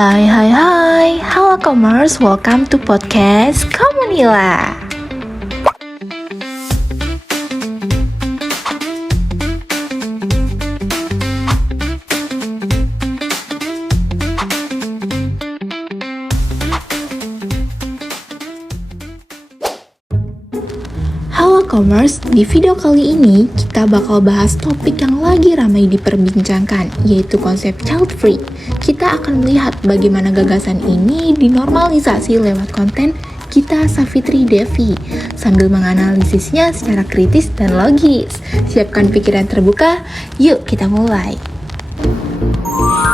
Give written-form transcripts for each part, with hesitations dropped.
Hai, halo Commerce, welcome to podcast Komunila. Halo Commerce, di video kali ini kita bakal bahas topik yang lagi ramai diperbincangkan, yaitu konsep child free. Kita akan melihat bagaimana gagasan ini dinormalisasi lewat konten kita Savitri Devi, sambil menganalisisnya secara kritis dan logis. Siapkan pikiran terbuka, yuk kita mulai.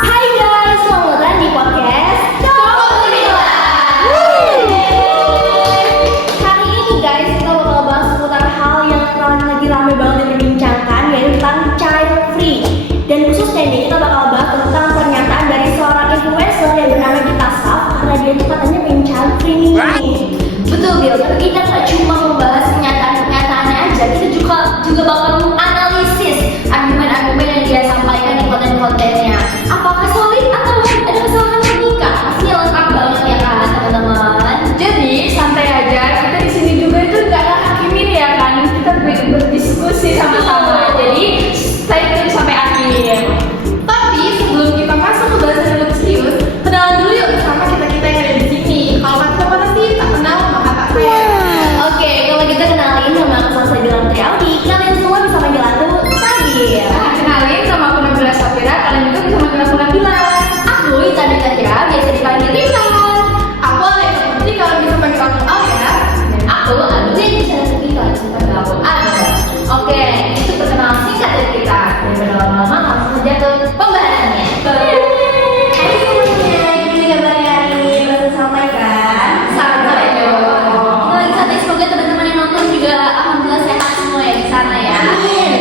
Hai guys, selamat datang di podcast Komunila. Hari ini guys, kita bakal bahas seputar hal yang lagi ramai banget diperbincangkan, yaitu tentang child free. Dan khususnya ini kita bakal bahas tentang pernyataan dari seorang influencer yang bernama Gita Saf, karena dia tuh katanya pengen child free nih. Betul Bill, tapi kita gak cuma membahas pernyataan-pernyataannya aja, kita juga bakal menganalisis argumen-argumen yang dia sampaikan di konten-kontennya. Apakah solid atau ada kesalahan logika? Pastinya lengkap banget ya kan teman-teman. Jadi santai aja, kita di sini juga itu nggak hakimin ya kan, kita berdiskusi sama-sama. Jadi stay tune sampai akhir. Tapi sebelum kita masuk ke bahasan yang lebih serius, kenalan dulu yuk sama kita yang ada di sini. Kalau kata mana sih tak kenal maka tak sayang. Oke, kalau kita kenalin nama aku Salsa Bilang Triaudi, kalian semua bisa panggil aku Sabil. Kenalin, nama aku Nabila Safira, kalian juga bisa manggil aku Nabila. Aku Ita Dikatira, biasa dipanggil Risa. Aku Alexa Putri, kalian bisa panggil aku Al ya. Dan aku Aduin, bisa kalian bisa panggil aku Ada. Oke, itu perkenalan singkat dari kita. Daripada lama-lama, langsung saja ke pembahasannya. Hai semuanya, gimana kabarnya hari ini? Masih santai kan? Santai dong. Kita lagi santai, semoga teman-teman yang nonton juga alhamdulillah sehat semua ya di sana ya.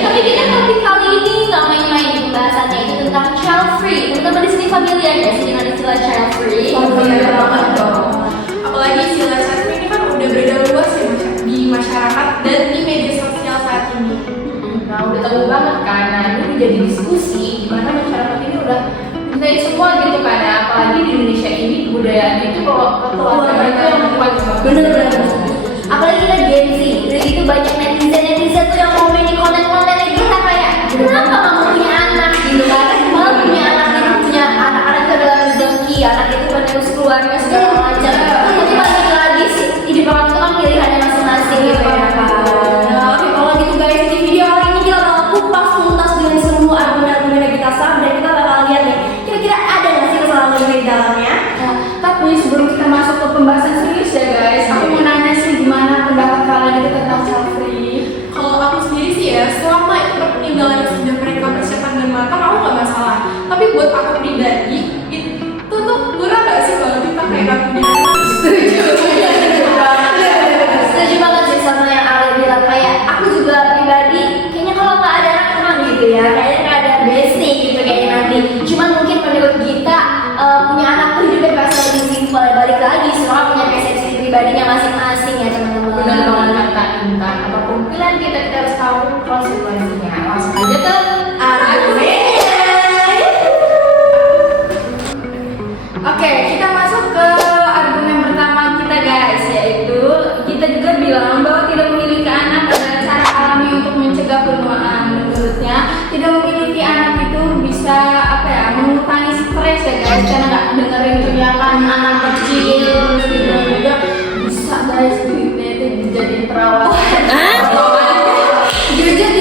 Tapi kita topik kali ini nggak main-main pembahasannya, itu tentang child free. Teman-teman di sini familiar ya sih dengan istilah child free? Familiar banget dong. Apalagi istilah child free ini kan udah beredar luas ya di masyarakat dan di media sosial saat ini. Nah udah tahu banget kan, nah ini udah jadi diskusi di mana masyarakat ini udah mengenai semua gitu kan ya. Apalagi di Indonesia ini budaya itu kalau keluarga itu yang kuat banget. Bener-bener. Apalagi kita Gen Z, udah gitu banyak netizen tuh yang komen di konten-kontennya kita kayak kenapa nggak mau punya anak gitu kan? Malah punya anak itu punya anak-anak itu adalah rezeki, anak itu penerus keluarga segala macam. Tapi balik lagi sih, hidup orang itu kan pilihannya masing-masing gitu ya kan. Nah, oke kalau gitu guys, di video kali ini kita bakal kupas tuntas dengan semua argumen-argumen yang kita saham dan kita bakal lihat nih kira-kira ada nggak sih kesalahan logika di dalamnya. Tapi sebelum kita masuk ke pembahasan serius ya guys, aku mau nanya sih gimana pendapat kalian itu tentang child free? Kalau aku sendiri sih ya, selama itu peninggalan yang sudah mereka persiapkan dan matang, aku nggak masalah. Tapi buat aku pribadi, itu tuh kurang nggak sih kalau kita kayak nggak punya anak? Setuju banget sih sama yang Ale bilang, kayak aku juga pribadi kayaknya kalau nggak ada anak emang gitu ya, kayaknya nggak ada bestie gitu kayaknya nanti. Cuman mungkin menurut kita punya anak tuh hidupnya pasti lebih simpel. Balik lagi semua punya persepsi pribadinya masing-masing ya teman-teman. Benar banget kata Intan, apapun pilihan kita harus tahu konsekuensinya. Langsung aja ke Argumennya. Oke, kita masuk ke argumen pertama kita guys, yaitu kita juga bilang bahwa tidak memiliki anak adalah cara alami untuk mencegah penuaan. Menurutnya, tidak memiliki anak itu bisa mengurangi stres ya guys, karena nggak dengerin teriakan anak kecil, terus juga bisa guys duitnya itu dijadiin perawat.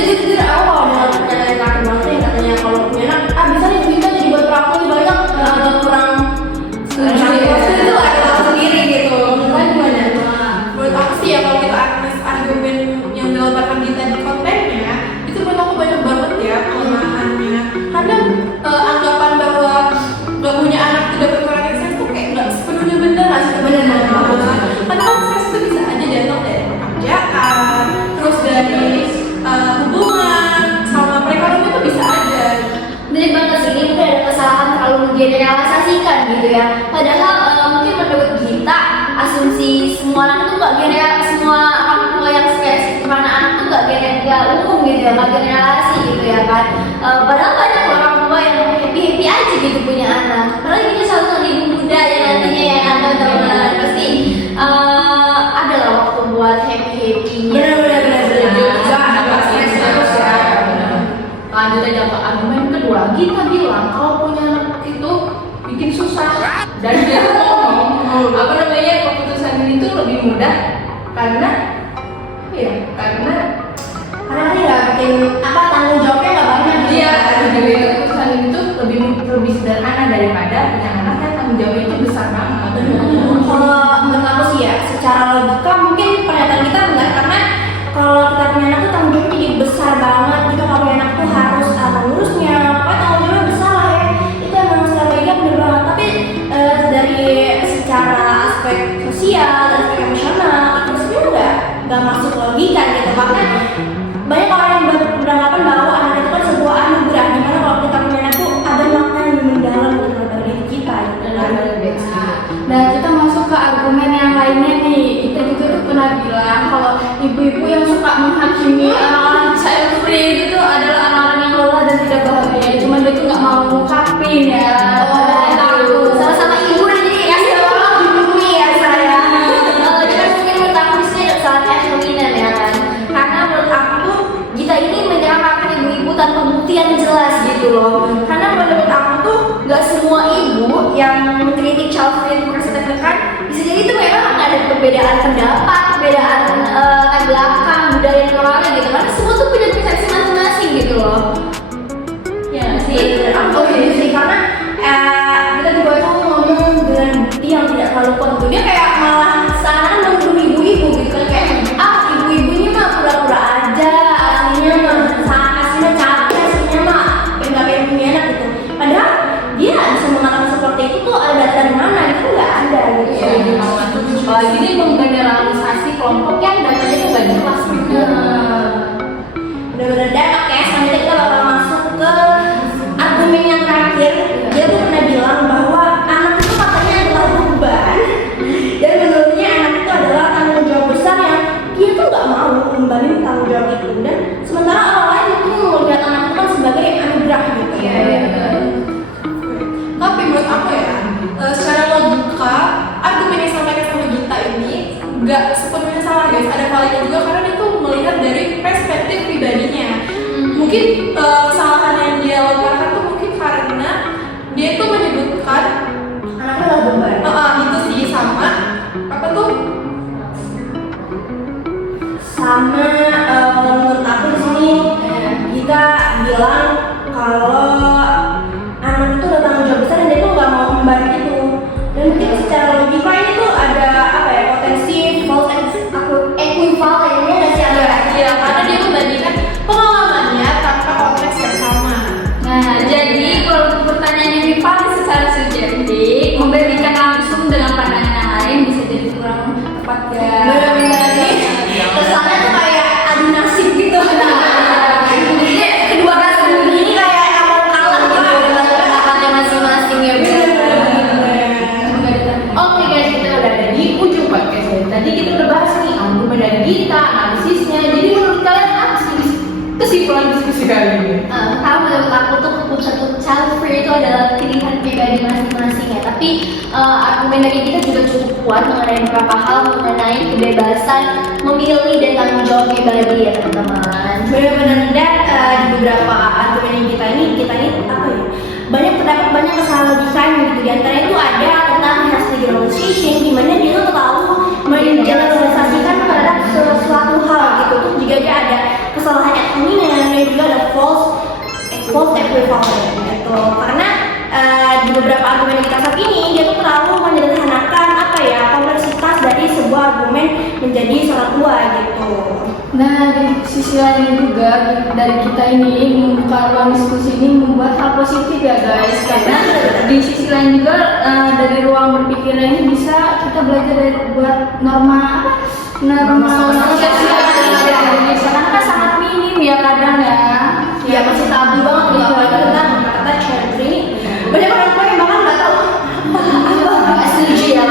Jujur awal dengan percayaan kakek banget yang katanya kalau punya anak, bisa nih duitnya jadi buat perawat lebih banyak atau kurang setuju itu ada sendiri gitu. Menurut gimana? Menurut aku sih ya, kalau kita analis argumen yang dilontarkan di tadi kontennya, itu menurut aku banyak banget ya kelemahannya. Karena anggapan bahwa nggak punya anak tidak berkurang stres tuh kayak nggak sepenuhnya benar nggak sih? Benar. Karena kan stres itu bisa aja datang dari pekerjaan, terus dari hubungan sama perekonomian itu bisa aja. Bener banget sih, ini mungkin ada kesalahan terlalu menggeneralisasikan gitu ya. Padahal mungkin menurut kita asumsi semua anak itu nggak semua orang tua yang stres karena anak tuh nggak umum gitu ya, nggak generasi gitu ya kan. Padahal banyak orang tua yang happy aja gitu punya anak. Padahal ini selalu Gita bilang kalau punya anak itu bikin susah, dan dia ngomong apa namanya, keputusan ini tuh lebih mudah karena karena Karena kan nggak bikin tanggung jawabnya nggak banyak. dia dari keputusan itu lebih sederhana daripada punya anak yang tanggung jawabnya itu besar banget. Kalau menurut aku sih ya, secara logika mungkin pernyataan kita benar, karena kalau kita punya anak tuh tanggung jawabnya jadi besar banget gitu. Kalau punya anak tuh harus mengurusnya, pokoknya tanggung jawabnya besar lah ya. Itu emang secara logika benar banget. Tapi dari secara aspek sosial, dan aspek emosional, itu sebenarnya nggak masuk logika gitu. Karena banyak orang yang beranggapan bahwa anak itu kan sebuah anugerah, dimana kalau kita punya anak tuh ada makna yang mendalam gitu pada diri kita gitu. Nah, kita masuk ke argumen yang lainnya nih. Kita juga tuh pernah bilang kalau ibu-ibu yang suka menghakimi orang-orang child free itu adalah orang-orang yang lelah dan tidak bahagia. Cuman dia tuh nggak mau ngungkapin ya. Sama-sama ibu dan jadi kasih orang dibumi ya saya. Jadi mungkin menurut aku di sini ada kesalahan Evelina ya kan. Karena menurut aku kita ini menyalahkan ibu-ibu tanpa bukti yang jelas gitu loh. Karena menurut aku tuh nggak semua ibu yang mengkritik child free itu kan bisa jadi itu memang ada perbedaan pendapat, perbedaan latar belakang, budaya dan moralnya gitu. Karena semua tuh punya persepsi masing-masing gitu loh. Ya sih, aku sih karena kita juga tuh ngomong dengan bukti yang tidak terlalu kuat gitu. Dia kayak malah sana mendukung ibu-ibu gitu kan, kayak ibu-ibu ini mah pura-pura aja, aslinya capek, aslinya mah nggak pengen punya anak gitu. Padahal dia bisa mengatakan seperti itu tuh ada data dari mana, itu nggak ada gitu. Apalagi dia menggeneralisasi kelompok yang datanya tuh nggak jelas gitu. Bener-bener dark ya. Selanjutnya kita bakal masuk ke argumen yang terakhir. Dia tuh pernah bilang bahwa anak itu katanya adalah beban, dan menurutnya anak itu adalah tanggung jawab besar yang dia tuh nggak mau membangun tanggung jawab itu. Dan sementara orang lain itu melihat anak itu kan sebagai anugerah gitu. Tapi menurut aku ya, secara logika argumen yang disampaikan sama Gita ini nggak sepenuhnya salah guys. Ada kalanya juga karena dia tuh melihat dari perspektif pribadinya. Mungkin kesalahan yang dia lontarkan tuh mungkin karena dia tuh menyebutkan Anaknya adalah beban. itu sih sama apa tuh Sama menurut aku di sini kita bilang kalau anak itu udah tanggung jawab besar dan dia tuh nggak mau membantu itu. Dan mungkin secara logika ini tuh ada potensi false equivalennya nggak sih ya karena dia membandingkan pengalamannya tanpa konteks yang sama. Nah, jadi kalau untuk pertanyaan yang dipakai secara subjektif, membandingkan langsung dengan pandangan yang lain bisa jadi kurang tepat guys. benar-benar nih kesannya tuh kayak adu nasib gitu. Jadi kedua kasus ini kayak yang mau kalah gitu dengan pendapatnya masing-masing ya. Oke guys, kita udah ada di ujung podcast ya. Tadi kita udah bahas nih argumen dari kita, analisisnya. Jadi menurut kalian apa sih kesimpulan diskusi kali ini? Kalau menurut aku tuh keputusan untuk child free itu adalah pilihan pribadi masing-masing ya. Tapi argumen dari kita juga cukup kuat mengenai beberapa hal mengenai kebebasan memilih dan tanggung jawab pribadi ya teman-teman. Benar-benar dan di beberapa argumen yang kita ini apa ya? Banyak terdapat banyak kesalahan logikanya gitu. Di antara itu ada tentang hashtag generalization, di mana dia tuh terlalu mengeneralisasikan terhadap sesuatu hal gitu. Terus juga dia ada kesalahan ekonominya dan juga ada false equivalent gitu. Karena di beberapa argumen yang kita saat ini dia tuh terlalu menyederhanakan kompleksitas dari sebuah argumen menjadi sangat tua gitu. Nah, di sisi lain juga dari kita ini membuka ruang diskusi ini membuat hal positif ya guys. Karena di sisi lain juga dari ruang berpikir ini bisa kita belajar dari buat norma sosial Indonesia karena kan sangat minim ya kadang ya. Ya masih tabu banget gitu apalagi tentang kata child free. Banyak orang tua yang bahkan nggak tahu apa setuju ya.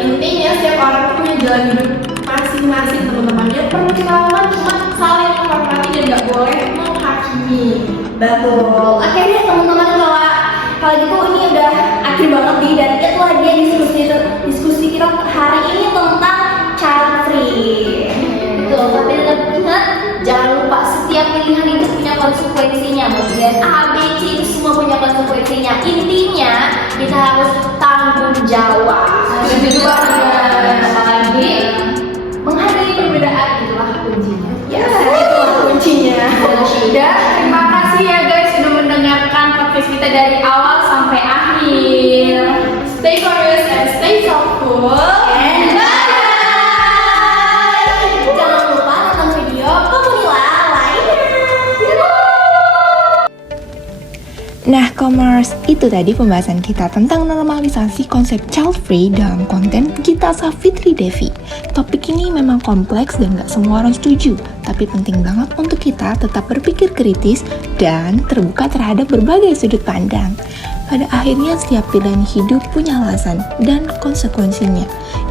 Intinya setiap orang tuh punya jalan hidup masing-masing teman-teman. Dia perjuangan cuma saling menghormati dan nggak boleh menghakimi. Betul. Oke deh teman-teman, kalau gitu ini udah akhir banget nih, dan itulah dia diskusi kita hari ini tentang child free. Betul. Tapi tetap ingat jangan lupa setia setiap pilihan itu punya konsekuensinya. Mau pilihan A, B, C itu semua punya konsekuensinya. Intinya kita harus tanggung jawab. Yang kedua Apalagi menghargai perbedaan itulah kuncinya. Ya, Itulah kuncinya. dan terima kasih ya guys sudah mendengarkan podcast kita dari awal sampai akhir. Stay curious and stay thoughtful. And bye. Jangan lupa nonton video Komunila lainnya. Nah, Commerce, itu tadi pembahasan kita tentang normalisasi konsep child free dalam konten Gita Savitri Devi. Topik ini memang kompleks dan gak semua orang setuju, tapi penting banget untuk kita tetap berpikir kritis dan terbuka terhadap berbagai sudut pandang. Pada akhirnya setiap pilihan hidup punya alasan dan konsekuensinya.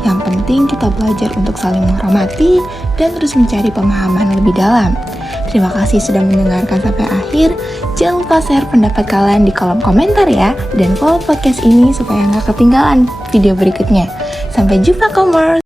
Yang penting kita belajar untuk saling menghormati dan terus mencari pemahaman lebih dalam. Terima kasih sudah mendengarkan sampai akhir. Jangan lupa share pendapat kalian di kolom komentar ya. Dan follow podcast ini supaya nggak ketinggalan video berikutnya. Sampai jumpa, Commerce!